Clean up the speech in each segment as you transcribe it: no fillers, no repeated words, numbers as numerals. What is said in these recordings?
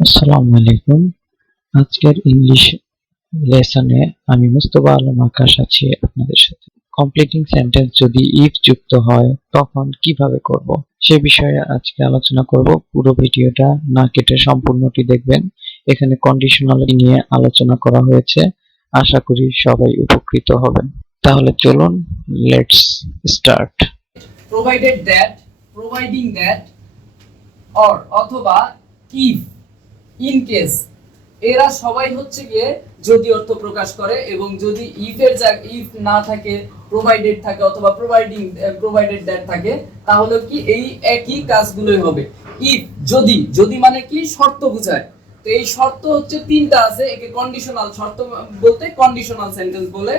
আসসালামু আলাইকুম। আজকের ইংলিশ লেসনে আমি মুস্তফা আলম আকাশ আছি আপনাদের সাথে। কমপ্লিটিং সেন্টেন্স যদি ইফ যুক্ত হয় তখন কিভাবে করব সে বিষয়ে আজকে আলোচনা করব। পুরো ভিডিওটা না কেটে সম্পূর্ণটি দেখবেন। এখানে কন্ডিশনাল নিয়ে আলোচনা করা হয়েছে। আশা করি সবাই উপকৃত হবেন। তাহলে চলুন, let's start. provided that, providing that, or অথবা if, in case, এরা সবাই হচ্ছে গিয়ে যদি অর্থ প্রকাশ করে, এবং যদি if এর জায়গায় if না থাকে, provided থাকে অথবা provided that থাকে, তাহলে কি এই একই কাজগুলোই হবে। if যদি যদি মানে কি শর্ত বোঝায়। তো এই শর্ত হচ্ছে তিনটা আছে, একে কন্ডিশনাল শর্ত বলতে কন্ডিশনাল সেন্টেন্স বলে।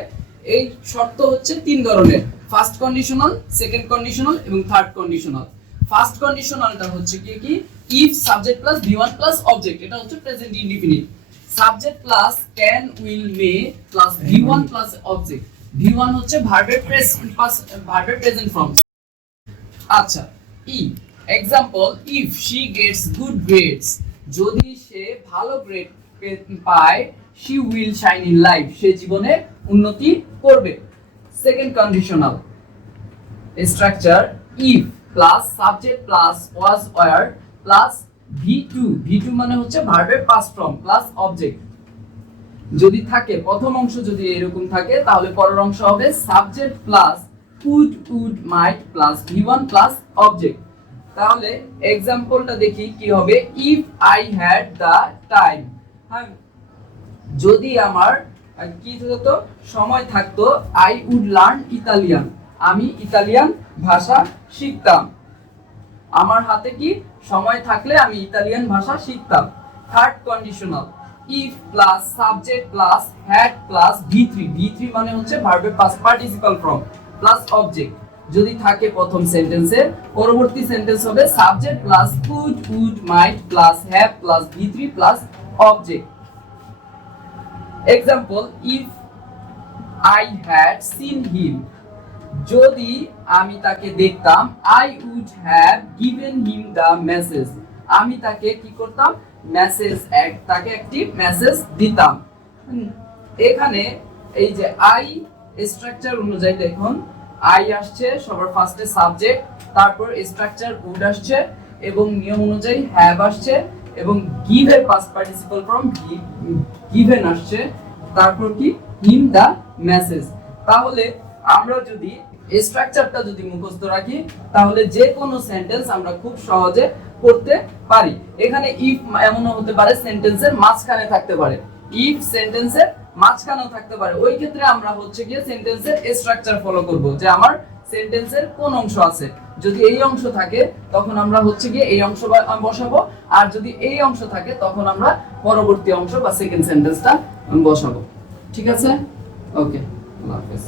এই শর্ত হচ্ছে তিন ধরনের, ফার্স্ট কন্ডিশনাল, সেকেন্ড কন্ডিশনাল এবং থার্ড কন্ডিশনাল। ফার্স্ট কন্ডিশনালটা হচ্ছে কি if subject plus V1 plus object, এটা হচ্ছে present indefinite. Subject plus can will may plus V1 plus object. V1 হচ্ছে ভার্বের প্রেজেন্ট ফর্ম। আচ্ছা, ই example, if she gets good grades, যদি সে ভালো গ্রেড পায়, she will shine in life, সে জীবনে উন্নতি করবে। Second conditional structure, if plus subject plus was wire plus V2 মানে হচ্ছে ভার্বের পাস্ট ফর্ম প্লাস অবজেক্ট। যদি থাকে প্রথম অংশ যদি এরকম থাকে, তাহলে পরের অংশ হবে subject plus would might plus V1 plus object. তাহলে এক্সাম্পলটা দেখি কি হবে। If I had the time, হ্যাঁ, যদি আমার কি হতো সময় থাকতো, আই উড লার্ন ইতালিয়ান, আমি ইতালিয়ান ভাষা শিখতাম। আমার হাতে কি সময় থাকলে আমি ইতালিয়ান ভাষা শিখতাম। Third conditional, if plus subject plus had plus V3 মানে হচ্ছে ভার্বের past participle form plus object. যদি থাকে প্রথম সেন্টেন্সে, পরবর্তী সেন্টেন্স হবে subject plus would might plus have plus V3 plus object. Example, if I had seen him, যদি আমি তাকে দেখতাম, I would have given him the message, আমি তাকে কি করতাম, তাকে একটি মেসেজ দিতাম। এখানে এই যে আই স্ট্রাকচার অনুযায়ী দেখুন, আই আসছে সবার ফার্স্টে সাবজেক্ট, তারপর স্ট্রাকচার উড আসছে, এবং নিয়ম অনুযায়ী হ্যাভ আসছে, এবং গিভ এর পাস্ট পার্টিসিপাল ফর্ম গিভেন আসছে, তারপর কি হিম দা মেসেজ। তাহলে আমরা যদি স্ট্রাকচারটা যদি মুখস্থ রাখি, তাহলে যে কোনো সেন্টেন্স আমরা খুব সহজে পড়তে পারি। এখানে ইফ এমনও হতে পারে সেন্টেন্সের মাঝখানে থাকতে পারে, ইফ সেন্টেন্সের মাঝখানেও থাকতে পারে। ওই ক্ষেত্রে আমরা হচ্ছে গিয়ে সেন্টেন্সের স্ট্রাকচার ফলো করব, যে আমার সেন্টেন্সের কোন অংশ আছে। যদি এই অংশ থাকে তখন আমরা হচ্ছে গিয়ে এই অংশ বসাবো, আর যদি এই অংশ থাকে তখন আমরা পরবর্তী অংশ বা সেকেন্ড সেন্টেন্সটা বসাবো। ঠিক আছে, ওকে, আল্লাহ হাফেজ।